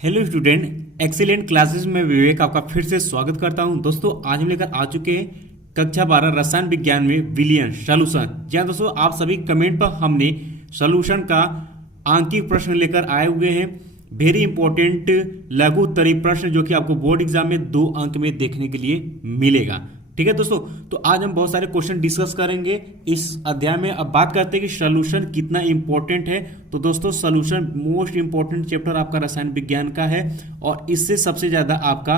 Hello student, excellent classes में विवेक आपका फिर से स्वागत करता हूं। दोस्तों आज हम लेकर आ चुके हैं कक्षा 12 रसायन विज्ञान में विलियन सॉल्यूशन। जी हाँ दोस्तों, आप सभी कमेंट पर हमने सॉल्यूशन का आंकिक प्रश्न लेकर आए हुए हैं। वेरी इंपॉर्टेंट लघु उत्तरीय प्रश्न जो कि आपको बोर्ड एग्जाम में 2 अंक में देखने के लिए मिलेगा। ठीक है दोस्तों, तो आज हम बहुत सारे क्वेश्चन डिस्कस करेंगे इस अध्याय में। अब बात करते हैं कि सॉल्यूशन कितना इंपॉर्टेंट है। तो दोस्तों सॉल्यूशन मोस्ट इंपॉर्टेंट चैप्टर आपका रसायन विज्ञान का है और इससे सबसे ज्यादा आपका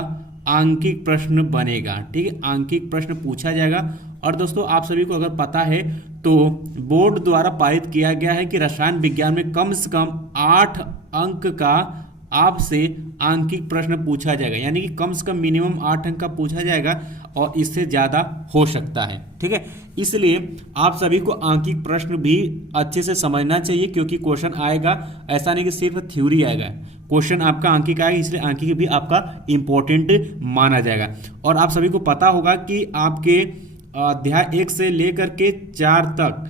आंकिक प्रश्न बनेगा। ठीक है, आंकिक प्रश्न पूछा जाएगा। और दोस्तों आप सभी को अगर पता है तो बोर्ड द्वारा पारित किया गया है कि रसायन विज्ञान में कम से कम 8 अंक का आपसे आंकिक प्रश्न पूछा जाएगा, यानी कि कम से कम मिनिमम 8 अंक का पूछा जाएगा और इससे ज्यादा हो सकता है। ठीक है, इसलिए आप सभी को आंकिक प्रश्न भी अच्छे से समझना चाहिए क्योंकि क्वेश्चन आएगा, ऐसा नहीं कि सिर्फ थ्योरी आएगा, क्वेश्चन आपका आंकिक आएगा, इसलिए आंकिक भी आपका इंपॉर्टेंट माना जाएगा। और आप सभी को पता होगा कि आपके अध्याय 1 से लेकर के 4 तक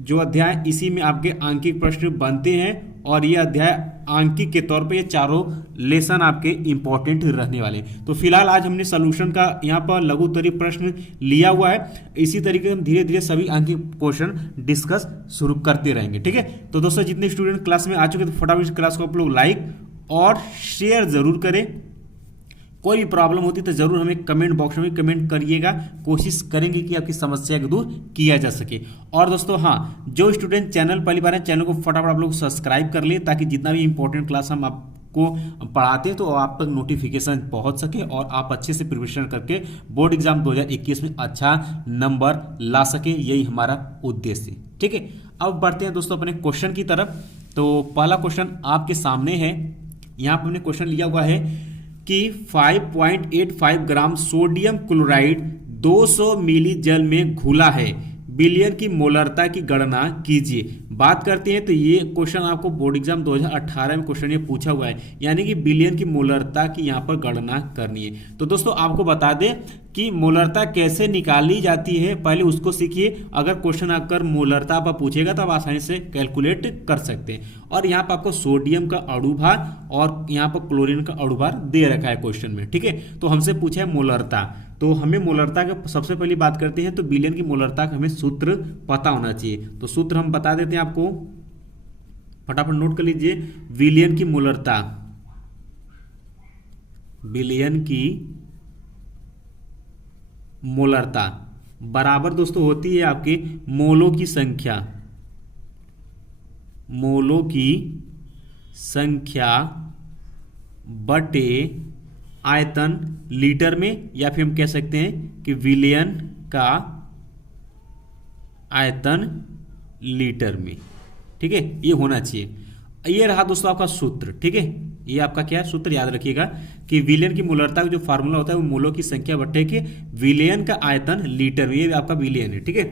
जो अध्याय इसी में आपके आंकिक प्रश्न बनते हैं और ये अध्याय आंकिक के तौर पे ये चारों लेसन आपके इंपॉर्टेंट रहने वाले। तो फिलहाल आज हमने सॉल्यूशन का यहाँ पर लघु उत्तरीय प्रश्न लिया हुआ है। इसी तरीके से हम धीरे धीरे सभी आंकिक क्वेश्चन डिस्कस शुरू करते रहेंगे। ठीक है, तो दोस्तों जितने स्टूडेंट क्लास में आ चुके तो फटाफट इस क्लास को आप लोग लाइक और शेयर जरूर करें। कोई भी प्रॉब्लम होती तो जरूर हमें कमेंट बॉक्स में कमेंट करिएगा, कोशिश करेंगे कि आपकी समस्या को दूर किया जा सके। और दोस्तों हाँ, जो स्टूडेंट चैनल पहली बार है चैनल को फटाफट आप लोग सब्सक्राइब कर लिए ताकि जितना भी इंपॉर्टेंट क्लास हम आपको पढ़ाते हैं तो आप तक नोटिफिकेशन पहुंच सके और आप अच्छे से प्रिपरेशन करके बोर्ड एग्जाम 2021 में अच्छा नंबर ला सके, यही हमारा उद्देश्य। ठीक है, अब बढ़ते हैं दोस्तों अपने क्वेश्चन की तरफ। तो पहला क्वेश्चन आपके सामने है। यहाँ पर हमने क्वेश्चन लिया हुआ है कि 5.85 ग्राम सोडियम क्लोराइड 200 मिली जल में घुला है, विलियन की मोलरता की गणना कीजिए। बात करते हैं तो ये क्वेश्चन आपको बोर्ड एग्जाम 2018 में क्वेश्चन ये पूछा हुआ है, यानी कि विलियन की मोलरता की यहाँ पर गणना करनी है। तो दोस्तों आपको बता दें कि मोलरता कैसे निकाली जाती है, पहले उसको सीखिए। अगर क्वेश्चन आकर मोलरता पर पूछेगा तो आप आसानी से कैलकुलेट कर सकते हैं। और यहाँ पर आपको सोडियम का अणुभार और यहाँ पर क्लोरीन का अणुभार दे रखा है क्वेश्चन में। ठीक है, तो हमसे पूछा है मोलरता, तो हमें मोलरता का सबसे पहले बात करते हैं तो विलियन की मोलरता का हमें सूत्र पता होना चाहिए। तो सूत्र हम बता देते हैं आपको, फटाफट नोट कर लीजिए। विलियन की मोलरता, विलियन की मोलरता बराबर दोस्तों होती है आपके मोलों की संख्या, मोलों की संख्या बटे आयतन लीटर में, या फिर हम कह सकते हैं कि विलियन का आयतन लीटर में। ठीक है, ये होना चाहिए। ये रहा दोस्तों आपका सूत्र। ठीक है, ये आपका क्या है सूत्र, याद रखिएगा कि विलियन की मोलरता का जो फार्मूला होता है वो मोलों की संख्या बटे के विलियन का आयतन लीटर में, ये आपका विलियन है। ठीक है,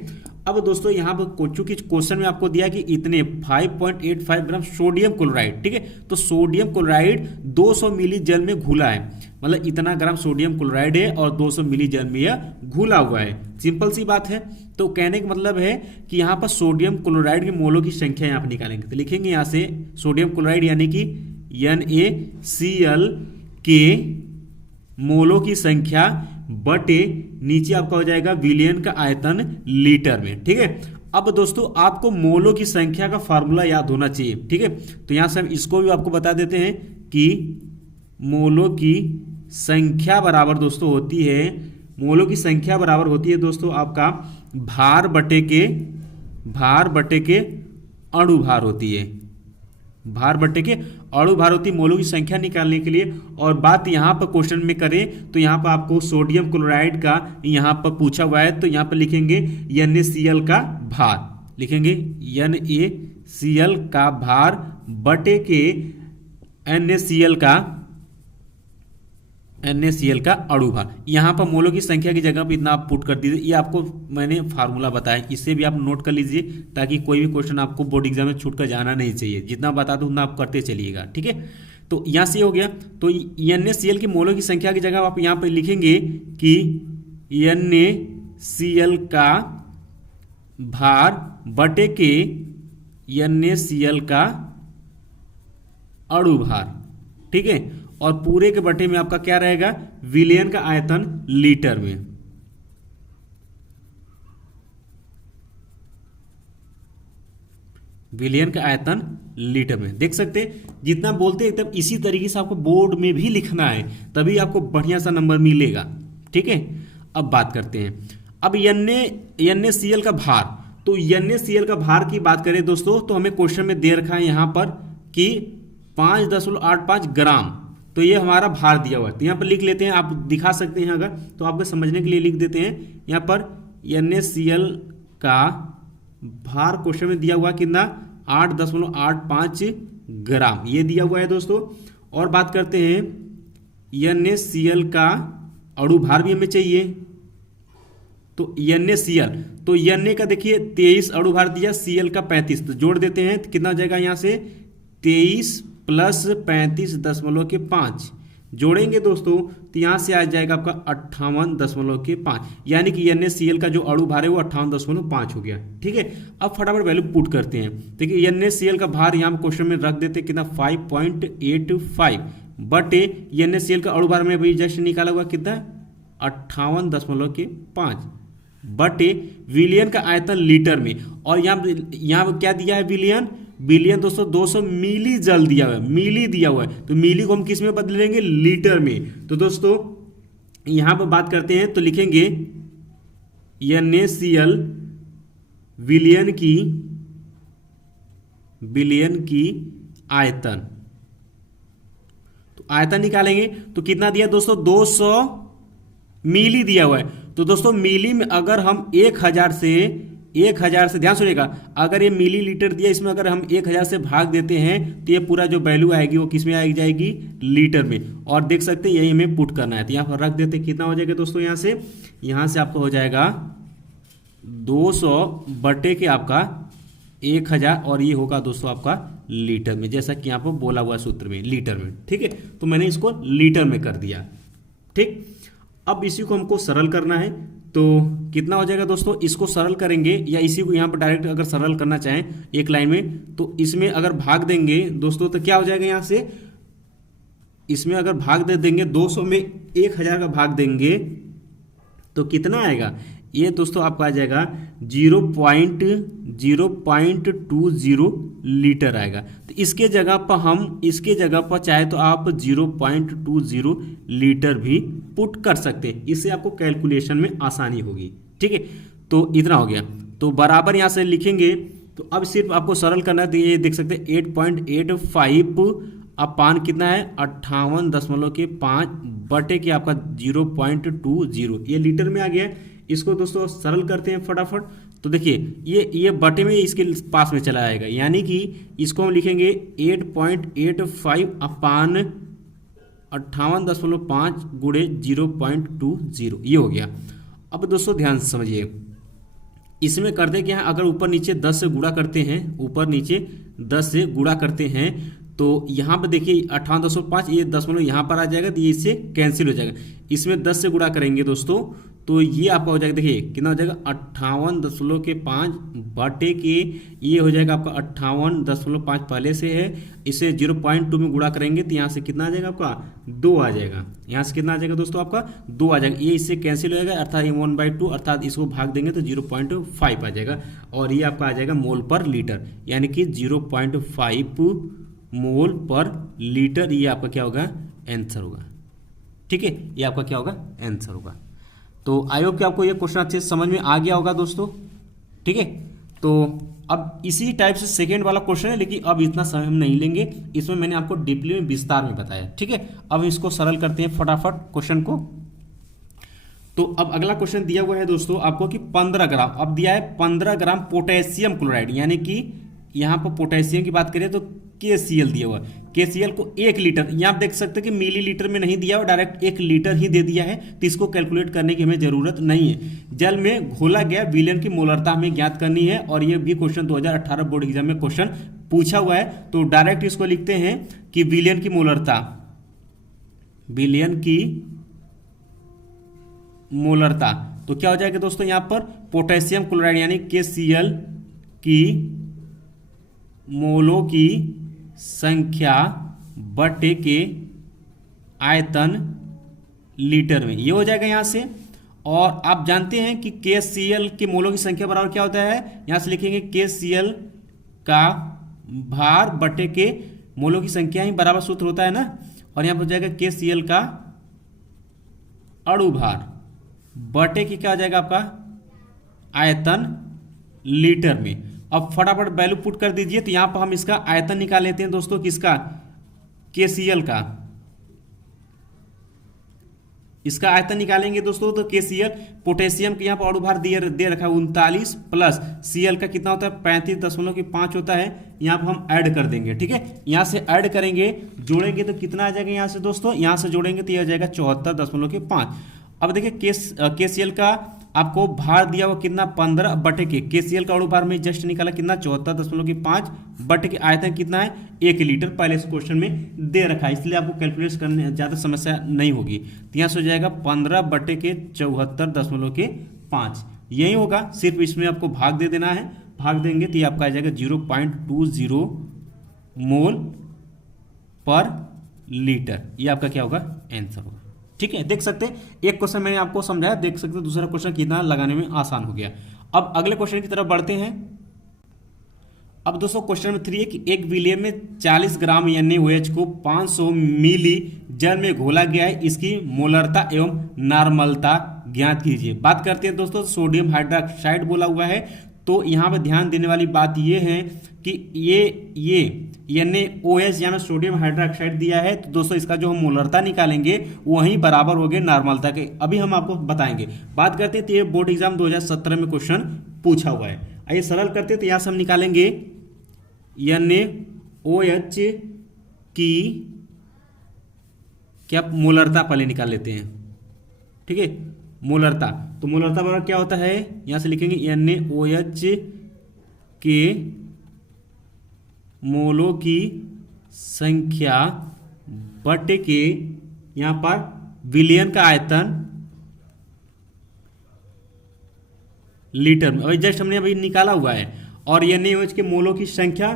अब दोस्तों यहाँ पर चूंकि क्वेश्चन में आपको दिया कि इतने 5.85 ग्राम सोडियम क्लोराइड, ठीक है, तो सोडियम क्लोराइड 200 मिली जल में घुला है, मतलब इतना ग्राम सोडियम क्लोराइड है और 200 मिली जल में यह घुला हुआ है। सिंपल सी बात है। तो कहने का मतलब है कि यहाँ पर सोडियम क्लोराइड के मोलों की संख्या यहाँ पर निकालेंगे तो लिखेंगे यहाँ से सोडियम क्लोराइड यानी कि NaCl के मोलों की संख्या बटे नीचे आपका हो जाएगा विलियन का आयतन लीटर में। ठीक है, अब दोस्तों आपको मोलों की संख्या का फार्मूला याद होना चाहिए। ठीक है, तो यहां से हम इसको भी आपको बता देते हैं कि मोलों की संख्या बराबर दोस्तों होती है, मोलों की संख्या बराबर होती है दोस्तों आपका भार बटे के अणुभार होती है, भार बटे के अणुभार होती मोलों की संख्या निकालने के लिए। और बात यहाँ पर क्वेश्चन में करें तो यहाँ पर आपको सोडियम क्लोराइड का यहाँ पर पूछा हुआ है, तो यहाँ पर लिखेंगे NaCl का भार, लिखेंगे NaCl का भार बटे के NaCl का अणुभार। यहाँ पर मोलों की संख्या की जगह पर इतना आप पुट कर दीजिए। ये आपको मैंने फार्मूला बताया, इससे भी आप नोट कर लीजिए ताकि कोई भी क्वेश्चन आपको बोर्ड एग्जाम में छूट कर जाना नहीं चाहिए। जितना बता दूं उतना आप करते चलिएगा। ठीक है, तो यहाँ से हो गया। तो NaCl की मोलों की संख्या की जगह आप यहाँ पर लिखेंगे कि NaCl का भार बटे के NaCl का अणुभार। ठीक है, और पूरे के बटे में आपका क्या रहेगा, विलियन का आयतन लीटर में। विलियन का आयतन लीटर में, देख सकते हैं जितना बोलते हैं एकदम इसी तरीके से आपको बोर्ड में भी लिखना है, तभी आपको बढ़िया सा नंबर मिलेगा। ठीक है, अब बात करते हैं अब NaCl का भार। तो NaCl का भार की बात करें दोस्तों, तो हमें क्वेश्चन में दे रखा है यहाँ पर कि 5.85 ग्राम, तो ये हमारा भार दिया हुआ है। तो यहाँ पर लिख लेते हैं, आप दिखा सकते हैं अगर, तो आपको समझने के लिए लिख देते हैं यहाँ पर NaCl का भार क्वेश्चन में दिया हुआ कितना, 8.85 ग्राम, ये दिया हुआ है दोस्तों। और बात करते हैं NaCl का अणु भार भी हमें चाहिए, तो NaCl, तो Na का देखिए 23 अणु भार दिया, Cl का 35, तो जोड़ देते हैं तो कितना हो जाएगा यहाँ से 23 प्लस 35.5 जोड़ेंगे दोस्तों, तो यहाँ से आ जाएगा आपका 58.5, यानी कि NaCl का जो अणु भार है वो 58.5 हो गया। ठीक है, अब फटाफट वैल्यू पुट करते हैं। देखिए NaCl का भार यहाँ क्वेश्चन में रख देते कितना 5.85 बटे NaCl का अणु भार में अभी जस्ट निकाला हुआ कितना 58.5 बटे विलियन का आयतन लीटर में। और यहाँ क्या दिया है विलियन दोस्तों 200 मिली जल दिया हुआ है, मिली दिया हुआ है, तो मिली को हम किस में बदलेंगे, लीटर में। तो दोस्तों यहां पर बात करते हैं तो लिखेंगे NaCl विलियन की आयतन, तो आयतन निकालेंगे तो कितना दिया दोस्तों 200 मिली दिया हुआ है। तो दोस्तों मिली में अगर हम 1000 से ध्यान सुनिएगा, अगर ये मिली लीटर दिया, इसमें अगर हम 1000 से भाग देते हैं तो ये पूरा जो वैल्यू आएगी वो किस में आ जाएगी, लीटर में। और देख सकते हैं यही हमें पुट करना है, तो यहाँ पर रख देते कितना हो जाएगा दोस्तों, यहाँ से आपको हो जाएगा 200 बटे के आपका 1000, और ये होगा दोस्तों आपका लीटर में, जैसा कि यहाँ पर बोला हुआ सूत्र में लीटर में। ठीक है, तो मैंने इसको लीटर में कर दिया। ठीक, अब इसी को हमको सरल करना है, तो कितना हो जाएगा दोस्तों, इसको सरल करेंगे या इसी को यहाँ पर डायरेक्ट अगर सरल करना चाहें एक लाइन में, तो इसमें अगर भाग देंगे दोस्तों तो क्या हो जाएगा, यहाँ से इसमें अगर भाग दे देंगे 200 में 1000 का भाग देंगे तो कितना आएगा, ये दोस्तों आपका आ जाएगा 0.20 लीटर आएगा। तो इसके जगह पर चाहे तो आप 0.20 लीटर भी पुट कर सकते हैं, इससे आपको कैलकुलेशन में आसानी होगी। ठीक है, तो इतना हो गया, तो बराबर यहाँ से लिखेंगे। तो अब सिर्फ आपको सरल करना है, तो ये देख सकते हैं 8.85 अपान कितना है 58.5 बटे के आपका 0.20, ये लीटर में आ गया। इसको दोस्तों सरल करते हैं फटाफट, तो देखिए ये बटे में इसके पास में चला आएगा, यानी कि इसको हम लिखेंगे 8.85 अपान 58.5 गुणे 0.20, ये हो गया। अब दोस्तों ध्यान से समझिए, इसमें कर दे क्या है, अगर ऊपर नीचे 10 से गुणा करते हैं, ऊपर नीचे 10 से गुणा करते हैं, तो यहाँ पर देखिए 58.5, ये दशमलव यहाँ पर आ जाएगा, तो ये इससे कैंसिल हो जाएगा। इसमें 10 से गुणा करेंगे दोस्तों, तो ये आपका हो जाएगा, देखिए कितना हो जाएगा 58.5 बटे के, ये हो जाएगा आपका 58.5 पहले से है, इसे 0.2 में गुणा करेंगे तो यहाँ से कितना आ जाएगा आपका 2 आ जाएगा। यहाँ से कितना आ जाएगा दोस्तों आपका 2 आ जाएगा, ये इससे कैंसिल हो जाएगा, अर्थात ये 1/2, अर्थात इसको भाग देंगे तो 0.5 आ जाएगा, और ये आपका आ जाएगा मोल पर लीटर, यानी कि 0.5 मोल पर लीटर, ये आपका क्या होगा आंसर होगा। ठीक है, ये आपका क्या होगा आंसर होगा। तो आई होप कि आपको ये क्वेश्चन अच्छे से समझ में आ गया होगा दोस्तों। ठीक है, तो अब इसी टाइप से सेकेंड वाला क्वेश्चन है, लेकिन अब इतना समय हम नहीं लेंगे, इसमें मैंने आपको डीपली में विस्तार में बताया। ठीक है, अब इसको सरल करते हैं फटाफट क्वेश्चन को। तो अब अगला क्वेश्चन दिया हुआ है दोस्तों आपको कि 15 ग्राम, अब दिया है 15 ग्राम पोटेशियम क्लोराइड, यानी कि यहाँ पर पोटेशियम की बात करें तो KCl दिया हुआ है, KCl को 1 लीटर, यहाँ आप देख सकते हैं कि मिली लीटर में नहीं दिया हुआ, डायरेक्ट 1 लीटर ही दे दिया है, तो इसको कैलकुलेट करने की हमें जरूरत नहीं है। जल में घोला गया विलयन की मोलरता हमें ज्ञात करनी है, और ये भी क्वेश्चन 2018 बोर्ड एग्जाम में क्वेश्चन पूछा हुआ है। तो डायरेक्ट इसको लिखते हैं कि विलयन की मोलरता, तो क्या हो जाएगा दोस्तों, यहाँ पर पोटेशियम क्लोराइड यानी KCl की मोलों की संख्या बटे के आयतन लीटर में, ये हो जाएगा यहाँ से। और आप जानते हैं कि KCl के मोलों की संख्या बराबर क्या होता है, यहाँ से लिखेंगे KCl का भार बटे के मोलों की संख्या ही बराबर सूत्र होता है ना। और यहाँ पर हो जाएगा KCl का अणु भार बटे की क्या हो जाएगा आपका आयतन लीटर में। अब फटाफट वैल्यू पुट कर दीजिए। तो यहां पर हम इसका आयतन निकाल लेते हैं दोस्तों, किसका, KCl का। इसका आयतन निकालेंगे दोस्तों तो KCl पोटेशियम के यहाँ पर अणु भार दे रखा है 39 प्लस Cl का कितना होता है 35.5 होता है। यहाँ पर हम ऐड कर देंगे, ठीक है। यहाँ से ऐड करेंगे, जोड़ेंगे तो कितना आ जाएगा यहाँ से दोस्तों, यहाँ से जोड़ेंगे तो यह आ जाएगा 74.5। अब देखिए KCl का आपको भार दिया हुआ कितना 15 बटे के, KCl का अणु भार में जस्ट निकाला कितना 74.5 बटे के आयतन कितना है 1 लीटर, पहले इस क्वेश्चन में दे रखा है, इसलिए आपको कैलकुलेट करने ज्यादा समस्या नहीं होगी। तो यहाँ से हो जाएगा 15 बटे के 74.5, यही होगा। सिर्फ इसमें आपको भाग दे देना है, भाग देंगे तो ये आपका आ जाएगा 0.20 मोल पर लीटर। ये आपका क्या होगा आंसर होगा, ठीक है। देख सकते हैं एक क्वेश्चन मैंने आपको समझाया, देख सकते हैं दूसरा क्वेश्चन कितना लगाने में आसान हो गया। अब अगले क्वेश्चन की तरफ बढ़ते हैं। अब दोस्तों क्वेश्चन नंबर 3 है कि एक विलियन में 40 ग्राम NaOH को 500 मिली जल में घोला गया है, इसकी मोलरता एवं नॉर्मलता ज्ञात कीजिए। बात करते हैं दोस्तों सोडियम हाइड्रोक्साइड बोला हुआ है। तो यहाँ पर ध्यान देने वाली बात ये है कि ये NaOH यहाँ में सोडियम हाइड्रोक्साइड दिया है, तो दोस्तों इसका जो हम मोलरता निकालेंगे वही बराबर हो गए नॉर्मलता के। अभी हम आपको बताएंगे। बात करते हैं तो ये बोर्ड एग्जाम 2017 में क्वेश्चन पूछा हुआ है। आइए सरल करते हैं। तो यहाँ से हम निकालेंगे NaOH की क्या मोलरता पहले निकाल लेते हैं, ठीक है। मोलरता, तो मोलरता बराबर क्या होता है, यहाँ से लिखेंगे NaOH के मोलों की संख्या बटे के यहां पर विलियन का आयतन लीटर में। अभी जस्ट हमने अभी निकाला हुआ है। और NaOH के मोलों की संख्या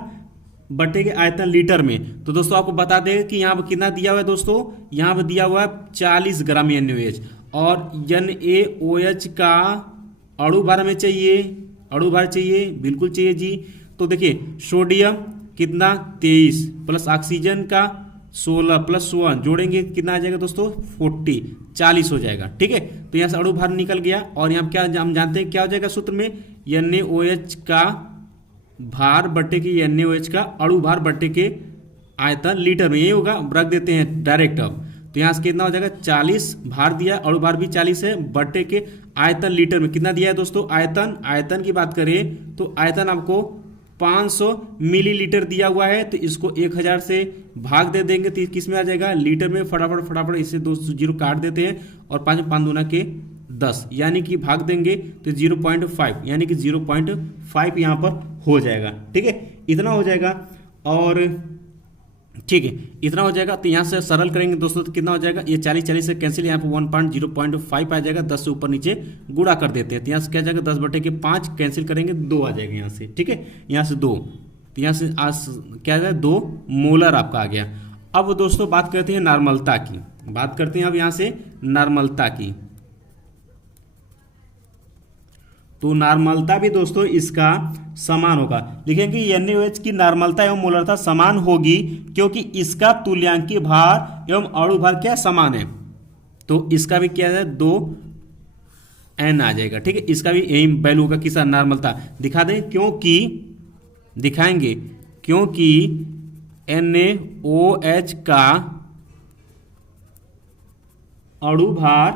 बटे के आयतन लीटर में। तो दोस्तों आपको बता दें कि यहाँ पर कितना दिया हुआ है दोस्तों, यहाँ पर दिया हुआ है 40 ग्राम NaOH। और NaOH का अणु भार हमें चाहिए, अणु भार चाहिए, बिल्कुल चाहिए जी। तो देखिए सोडियम कितना 23 प्लस ऑक्सीजन का 16 प्लस 1 जोड़ेंगे कितना आ जाएगा दोस्तों 40 हो जाएगा, ठीक है। तो यहाँ से अणु भार निकल गया। और यहाँ क्या हम जानते हैं क्या हो जाएगा सूत्र में, NaOH का भार बटे के NaOH का अणु भार बटे के आयतन लीटर में, यही होगा। रख देते हैं डायरेक्ट। अब तो यहाँ से कितना हो जाएगा 40 भार दिया, अणु भार भी 40 है, बटे के आयतन लीटर में कितना दिया है दोस्तों आयतन की बात करें तो आयतन आपको 500 मिलीलीटर दिया हुआ है। तो इसको 1000 से भाग दे देंगे तो किस में आ जाएगा लीटर में। फटाफट इसे 2 जीरो काट देते हैं और 5 दूना के 10 यानी कि भाग देंगे तो 0.5 यानी कि 0.5 यहाँ पर हो जाएगा, ठीक है। इतना हो जाएगा और ठीक है, इतना हो जाएगा। तो यहाँ से सरल करेंगे दोस्तों तो कितना हो जाएगा, ये 40 से कैंसिल, यहाँ पर 0.5 आ जाएगा। 10 से ऊपर नीचे गुणा कर देते हैं तो यहाँ से क्या जाएगा 10 बटे के 5 कैंसिल करेंगे 2 आ जाएगा यहाँ से, ठीक है। यहाँ से 2, तो यहाँ से क्या आ जाएगा 2 मोलर आपका आ गया। अब दोस्तों बात करते हैं नॉर्मलता की, बात करते हैं अब यहाँ से नॉर्मलता की। तो नॉर्मलता भी दोस्तों इसका समान होगा। लिखेंगे NaOH की नॉर्मलता एवं मोलरता समान होगी क्योंकि इसका तुल्यांकी भार एवं अणु भार क्या समान है। तो इसका भी क्या है 2n आ जाएगा, ठीक है। इसका भी यही वैल्यू होगा किसका नॉर्मलता दिखा दें, क्योंकि दिखाएंगे क्योंकि NaOH का अणु भार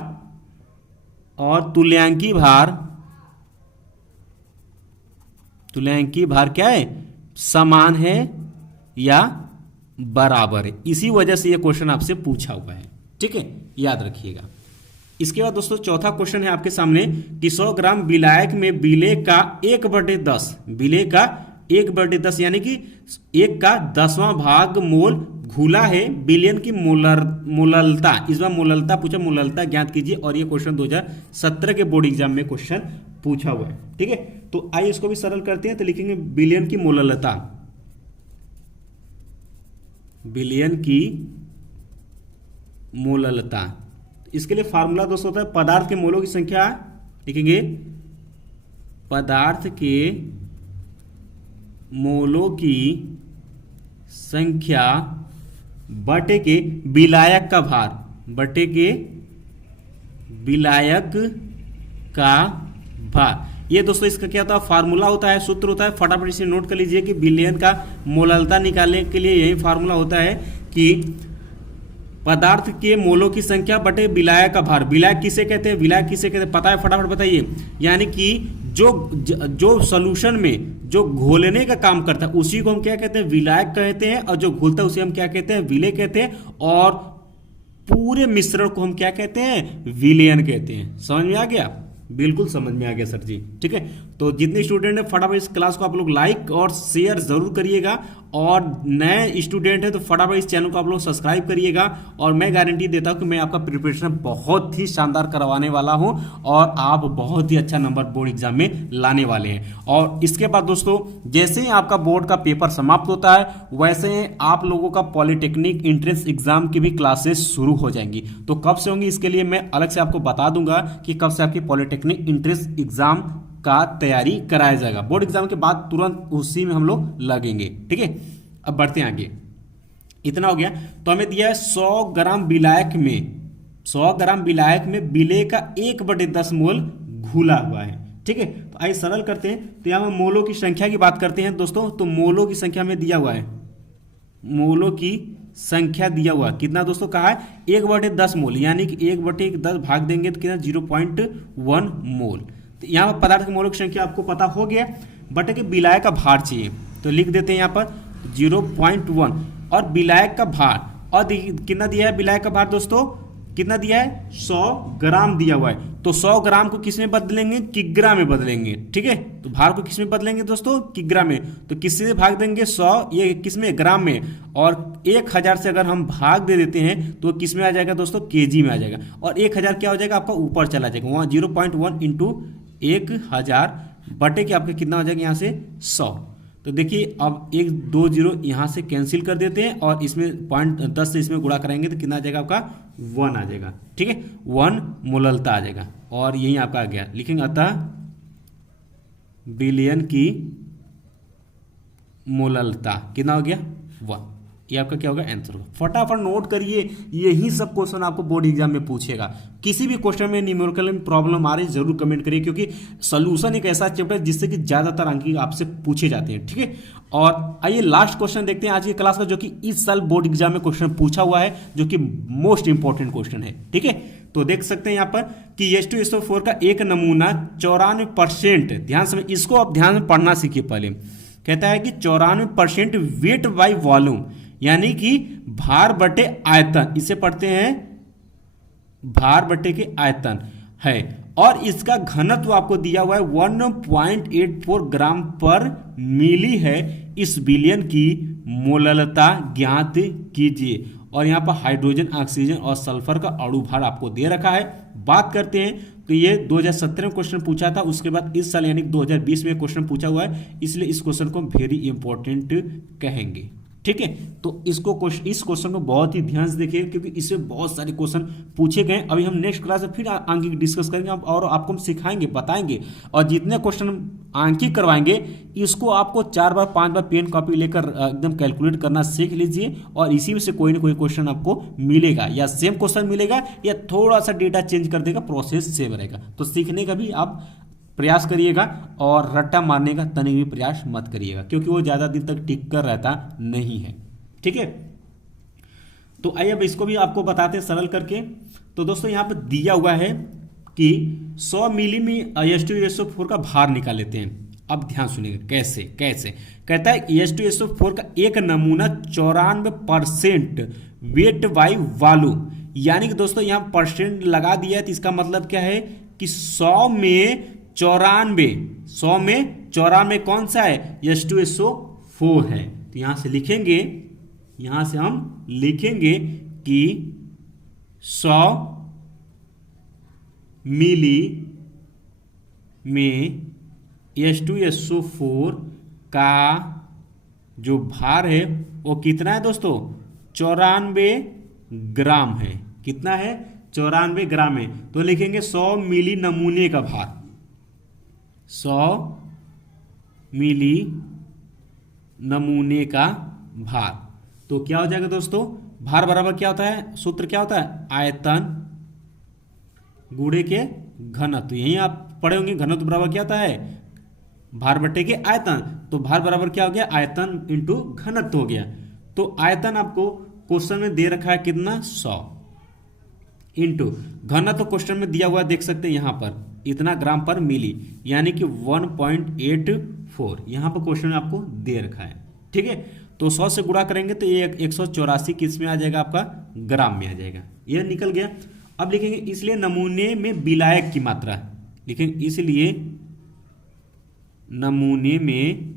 और तुल्यांकी भार क्या है समान है या बराबर है। इसी वजह से यह क्वेश्चन आपसे पूछा हुआ है, ठीक है, याद रखिएगा। इसके बाद दोस्तों चौथा क्वेश्चन है आपके सामने कि 100 ग्राम विलायक में विलेय का 1/10 विलेय का 1/10 यानी कि 1 का 10वां भाग मोल घुला है। विलियन की मोललता, इस बार मोललता पूछा, मोललता ज्ञात कीजिए। और ये क्वेश्चन 2017 के बोर्ड एग्जाम में क्वेश्चन पूछा हुआ है, ठीक है। तो आइए इसको भी सरल करते हैं। तो लिखेंगे विलियन की मोललता, विलयन की मोललता। इसके लिए फार्मूला दोस्तों होता है पदार्थ के मोलों की संख्या, लिखेंगे पदार्थ के मोलों की संख्या बटे के विलायक का भार, बटे के विलायक का भार। ये दोस्तों इसका क्या होता है, फार्मूला होता है, सूत्र होता है। फटाफट इसे नोट कर लीजिए कि विलयन का मोललता निकालने के लिए यही फार्मूला होता है कि पदार्थ के मोलों की संख्या बटे विलायक का भार। विलायक किसे कहते हैं, विलायक किसे कहते हैं पता है, फटाफट बताइए। यानी कि जो सॉल्यूशन में जो घोलने का काम करता है उसी को हम क्या कहते हैं, विलायक कहते हैं, और जो घुलता है उसे हम क्या कहते हैं, विलेय कहते हैं, और पूरे मिश्रण को हम क्या कहते हैं, विलयन कहते हैं। समझ में आ गया, बिल्कुल समझ में आ गया सर जी, ठीक है। तो जितने स्टूडेंट है फटाफट इस क्लास को आप लोग लाइक और शेयर जरूर करिएगा, और नए स्टूडेंट है तो फटाफट इस चैनल को आप लोग सब्सक्राइब करिएगा। और मैं गारंटी देता हूं कि मैं आपका प्रिपरेशन बहुत ही शानदार करवाने वाला हूं, और आप बहुत ही अच्छा नंबर बोर्ड एग्जाम में लाने वाले हैं। और इसके बाद दोस्तों जैसे ही आपका बोर्ड का पेपर समाप्त होता है वैसे ही आप लोगों का पॉलिटेक्निक एंट्रेंस एग्जाम की भी क्लासेस शुरू हो जाएंगी। तो कब से होंगी इसके लिए मैं अलग से आपको बता दूंगा कि कब से आपकी पॉलिटेक्निक एंट्रेंस एग्जाम का तैयारी कराया जाएगा। बोर्ड एग्जाम के बाद तुरंत उसी में हम लोग लगेंगे, ठीक है। अब बढ़ते हैं आगे, इतना हो गया। तो हमें दिया है 100 ग्राम विलायक में, 100 ग्राम विलायक में विलेय का 1/10 मोल घुला हुआ है, ठीक है। तो आइए सरल करते हैं। तो यहाँ मोलों की संख्या की बात करते हैं दोस्तों। तो मोलों की संख्या में दिया हुआ है, मोलों की संख्या दिया हुआ कितना दोस्तों, कहा है 1/10 मोल, यानी कि 1/10 भाग देंगे तो कितना 0.1 मोल। तो यहाँ पर पदार्थ के मोलों की संख्या आपको पता हो गया, बटे के विलायक का भार चाहिए तो लिख देते हैं यहाँ पर 0.1, और विलायक का भार, और कितना दिया है विलायक का भार दोस्तों, कितना दिया है 100 ग्राम दिया हुआ है। तो 100 ग्राम को किस में बदलेंगे, किग्रा में बदलेंगे, ठीक है। तो भार को किस में बदलेंगे दोस्तों, किग्रा में। तो किससे भाग देंगे 100, ये किस में, ग्राम में, और 1000 से अगर हम भाग दे देते हैं तो किस में आ जाएगा दोस्तों, केजी में आ जाएगा। और 1000 क्या हो जाएगा आपका ऊपर चला जाएगा, वहाँ 0.1 इंटू 1000 बटे के आपका कितना हो जाएगा यहाँ से 100। तो देखिए अब 1 2 0 यहाँ से कैंसिल कर देते हैं, और इसमें 0.10 से इसमें गुणा कराएंगे तो कितना आ जाएगा आपका 1 आ जाएगा, ठीक है। 1 मोललता आ जाएगा, और यही आपका आ गया, लिखेंगे अतः विलयन की मोललता कितना हो गया 1। ये आपका क्या होगा, आंसर होगा। फटाफट नोट करिए, यही सब क्वेश्चन आपको बोर्ड एग्जाम में पूछेगा। किसी भी क्वेश्चन में न्यूमेरिकल में प्रॉब्लम आ रही है जरूर कमेंट करिए, क्योंकि सॉल्यूशन एक ऐसा चैप्टर है जिससे कि ज्यादातर अंक आपसे पूछे जाते हैं, ठीक है। और आइए लास्ट क्वेश्चन देखते हैं आज की क्लास का, जो कि इस साल बोर्ड एग्जाम में क्वेश्चन पूछा हुआ है, जो कि मोस्ट इंपॉर्टेंट क्वेश्चन है, ठीक है। तो देख सकते हैं यहाँ पर कि H2SO4 का एक नमूना 94%, ध्यान से इसको आप ध्यान में पढ़ना सीखिए। पहले कहता है कि 94% वेट बाय वॉल्यूम, यानी कि भार बटे आयतन, इसे पढ़ते हैं भार बटे के आयतन है, और इसका घनत्व आपको दिया हुआ है 1.84 ग्राम पर मिली है। इस विलयन की मोललता ज्ञात कीजिए। और यहाँ पर हाइड्रोजन, ऑक्सीजन और सल्फर का अणु भार आपको दे रखा है। बात करते हैं तो ये 2017 में क्वेश्चन पूछा था, उसके बाद इस साल यानी 2020 में क्वेश्चन पूछा हुआ है, इसलिए इस क्वेश्चन को वेरी इंपॉर्टेंट कहेंगे, ठीक है। तो इस क्वेश्चन को बहुत ही ध्यान से देखिए, क्योंकि इससे बहुत सारे क्वेश्चन पूछे गए। अभी हम नेक्स्ट क्लास में फिर आंकिक डिस्कस करेंगे और आपको हम सिखाएंगे, बताएंगे, और जितने क्वेश्चन आंकिक करवाएंगे इसको आपको 4 बार 5 बार पेन कॉपी लेकर एकदम कैलकुलेट करना सीख लीजिए, और इसी में से कोई ना कोई क्वेश्चन आपको मिलेगा, या सेम क्वेश्चन मिलेगा या थोड़ा सा डेटा चेंज कर देगा, प्रोसेस सेम रहेगा। तो सीखने का भी आप प्रयास करिएगा, और रट्टा मारने का तनिक भी प्रयास मत करिएगा, क्योंकि वो ज्यादा दिन तक टिक कर रहता नहीं है, ठीक है। तो आइए अब इसको भी आपको बताते हैं सरल करके। तो दोस्तों यहाँ पर दिया हुआ है कि 100 मिली में H2SO4 का भार निकाल लेते हैं। अब ध्यान सुनिएगा कैसे कैसे कहता है H2SO4 का एक नमूना 94% वेट बाय वॉल्यूम, यानी कि दोस्तों यहाँ परसेंट लगा दिया है, तो इसका मतलब क्या है कि 100 में 94 कौन सा है, H2SO4 है। तो यहां से लिखेंगे, यहां से हम लिखेंगे कि 100 मिली में H2SO4 का जो भार है वो कितना है दोस्तों, ग्राम है। कितना है? 94 ग्राम है। तो लिखेंगे 100 मिली नमूने का भार, 100 मिली नमूने का भार। तो क्या हो जाएगा दोस्तों? भार बराबर क्या होता है? सूत्र क्या होता है? आयतन गुणे के घनत्व। यही आप पढ़े होंगे, घनत्व बराबर क्या होता है? भार बट्टे के आयतन। तो भार बराबर क्या हो गया? आयतन इंटू घनत्व हो गया। तो आयतन आपको क्वेश्चन में दे रखा है कितना? 100 इंटू घनत्व क्वेश्चन में दिया हुआ देख सकते हैं यहाँ पर इतना ग्राम पर मिली, यानी कि 1.84 यहाँ पर क्वेश्चन में आपको दे रखा है। ठीक है, तो 100 से गुणा करेंगे तो ये 184 किस में आ जाएगा? आपका ग्राम में आ जाएगा। यह निकल गया। अब लिखेंगे इसलिए नमूने में विलायक की मात्रा, लिखेंगे इसलिए नमूने में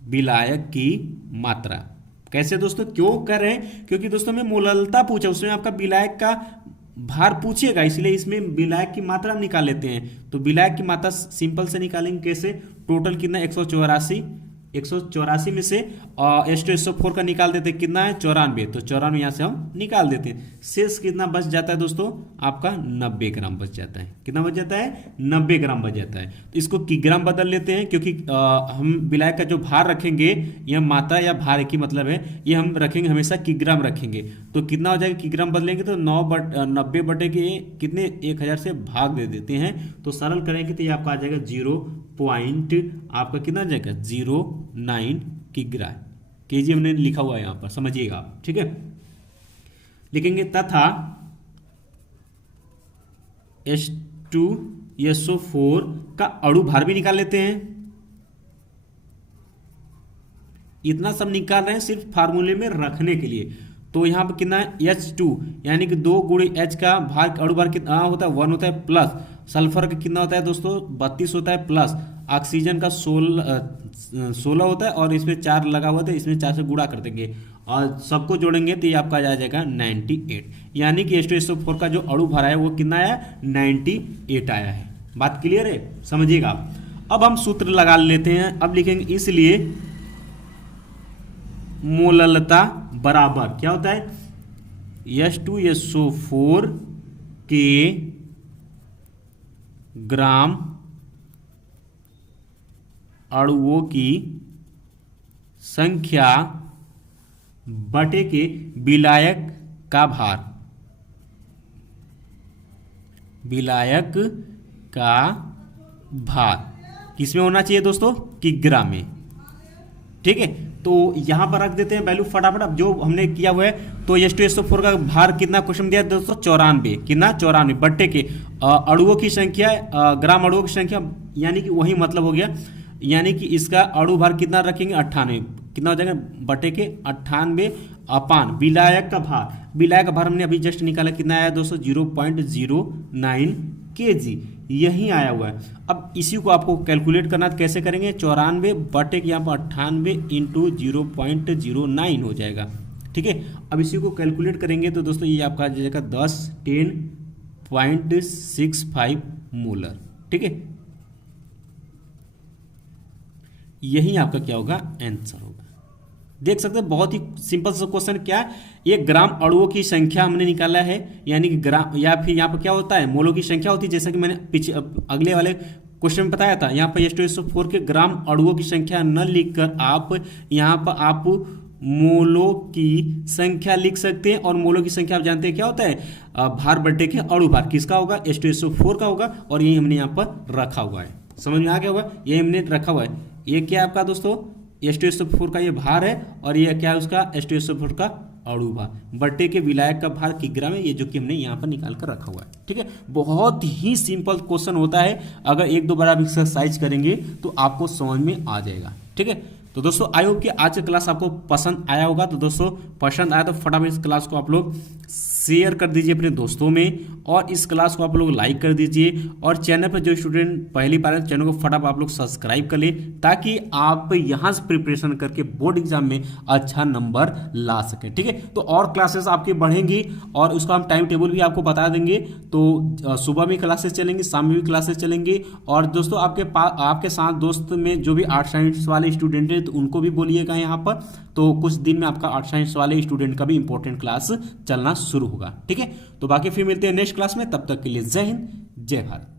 विलायक की मात्रा। कैसे दोस्तों? क्यों कर रहे हैं? क्योंकि दोस्तों में मोललता पूछा, उसमें आपका विलायक का भार पूछेगा, इसलिए इसमें विलायक की मात्रा निकाल लेते हैं। तो विलायक की मात्रा सिंपल से निकालेंगे। कैसे? टोटल कितना? 184 में से H2SO4 का निकाल देते हैं। कितना है? 94। तो 94 यहाँ से हम निकाल देते हैं। शेष कितना बच जाता है दोस्तों? आपका 90 ग्राम बच जाता है। कितना बच जाता है? 90 ग्राम बच जाता है। तो इसको किग्राम बदल लेते हैं, क्योंकि हम विलायक का जो भार रखेंगे, यह मात्रा या भार की मतलब है, ये हम रखेंगे हमेशा किग्राम रखेंगे। तो कितना हो जाएगा? किग्राम बदलेंगे तो 90 बटे के कितने? 1000 से भाग दे देते हैं। तो सरल करेंगे तो ये आपका आ जाएगा 0. आपका कितना आ जाएगा? 09 किग्रा। केजी हमने लिखा हुआ है यहां पर, समझिएगा आप। ठीक है, लिखेंगे तथा H2SO4 का अणु भार भी निकाल लेते हैं। इतना सब निकाल रहे हैं सिर्फ फार्मूले में रखने के लिए। तो यहां पर कितना है? H2 यानी कि 2 गुणे H का भार, अणु भार कितना होता है? 1 होता है, प्लस सल्फर का कितना होता है दोस्तों? 32 होता है, प्लस ऑक्सीजन का 16 होता है, और इसमें 4 लगा हुआ था, इसमें 4 से गुणा कर देंगे और सबको जोड़ेंगे तो ये आपका आ जाएगा 98। यानी कि H2SO4 का जो अणु भार है वो कितना आया? 98 आया है। बात क्लियर है? समझिएगा आप। अब हम सूत्र लगा लेते हैं। अब लिखेंगे इसलिए मोललता बराबर क्या होता है? H2SO4 के ग्राम अणुओं की संख्या बटे के विलायक का भार, विलायक का भार किसमें होना चाहिए दोस्तों? किग्रा में। ठीक है, तो यहां पर रख देते हैं वैल्यू फटाफट। अब जो हमने किया हुआ है, तो H2SO4 का भार कितना क्वेश्चन दिया दोस्तों? 94। कितना? 94 बट्टे के अणुओं की संख्या, ग्राम अणुओं की संख्या, यानी कि वही मतलब हो गया। यानी कि इसका अणु भार कितना रखेंगे? 98। कितना हो जाएगा? बटे के 98 अपान विलायक का भार। विलायक का भार हमने अभी जस्ट निकाला, कितना आया दोस्तों? 0.09 kg। यही आया हुआ है। अब इसी को आपको कैलकुलेट करना, तो कैसे करेंगे? 94 बटे के यहाँ पर 98 इंटू 0.09 हो जाएगा। ठीक है, अब इसी को कैलकुलेट करेंगे तो दोस्तों ये आपका आ जाएगा 10.65 मोलर। ठीक है, यही आपका क्या होगा? आंसर होगा। देख सकते हैं बहुत ही सिंपल सा क्वेश्चन। क्या? एक ग्राम अणुओं की संख्या हमने निकाला है, यानी कि ग्राम, या फिर यहाँ पर क्या होता है? मोलों की संख्या होती है, जैसा कि मैंने पीछे अगले वाले क्वेश्चन में बताया था। यहाँ पर H2SO4 के ग्राम अणुओं की संख्या न लिखकर आप यहाँ पर आप मोलों की संख्या लिख सकते हैं। और मोलों की संख्या आप जानते हैं क्या होता है? भार बट्टे के अणु भार। किसका होगा? H2SO4 का होगा। और यही हमने यहाँ पर रखा हुआ है। समझ में आ गया होगा? यही हमने रखा हुआ है। ये क्या है आपका दोस्तों? H2SO4 का ये भार है, और ये क्या है उसका? H2SO4 का अणु भार बट्टे के विलायक का भार किग्रा में, ये जो कि हमने यहाँ पर निकाल कर रखा हुआ है। ठीक है, बहुत ही सिंपल क्वेश्चन होता है। अगर 1-2 बार आप एक्सरसाइज करेंगे तो आपको समझ में आ जाएगा। ठीक है, तो दोस्तों आई होप कि आज का क्लास आपको पसंद आया होगा। तो दोस्तों पसंद आया तो फटाफट इस क्लास को आप लोग शेयर कर दीजिए अपने दोस्तों में, और इस क्लास को आप लोग लाइक कर दीजिए, और चैनल पर जो स्टूडेंट पहली बार है चैनल को फटाफट आप लोग सब्सक्राइब कर ले, ताकि आप यहाँ से प्रिपरेशन करके बोर्ड एग्जाम में अच्छा नंबर ला सके। ठीक है, तो और क्लासेस आपकी बढ़ेंगी और उसका हम टाइम टेबल भी आपको बता देंगे। तो सुबह में क्लासेस चलेंगी, शाम में भी क्लासेस चलेंगी। और दोस्तों आपके साथ दोस्त में जो भी आर्ट साइंस वाले स्टूडेंट हैं तो उनको भी बोलिएगा यहाँ पर, तो कुछ दिन में आपका आर्ट साइंस वाले स्टूडेंट का भी इंपॉर्टेंट क्लास चलना शुरू होगा। ठीक है, तो बाकी फिर मिलते हैं नेक्स्ट क्लास में, तब तक के लिए जय हिंद जय भारत।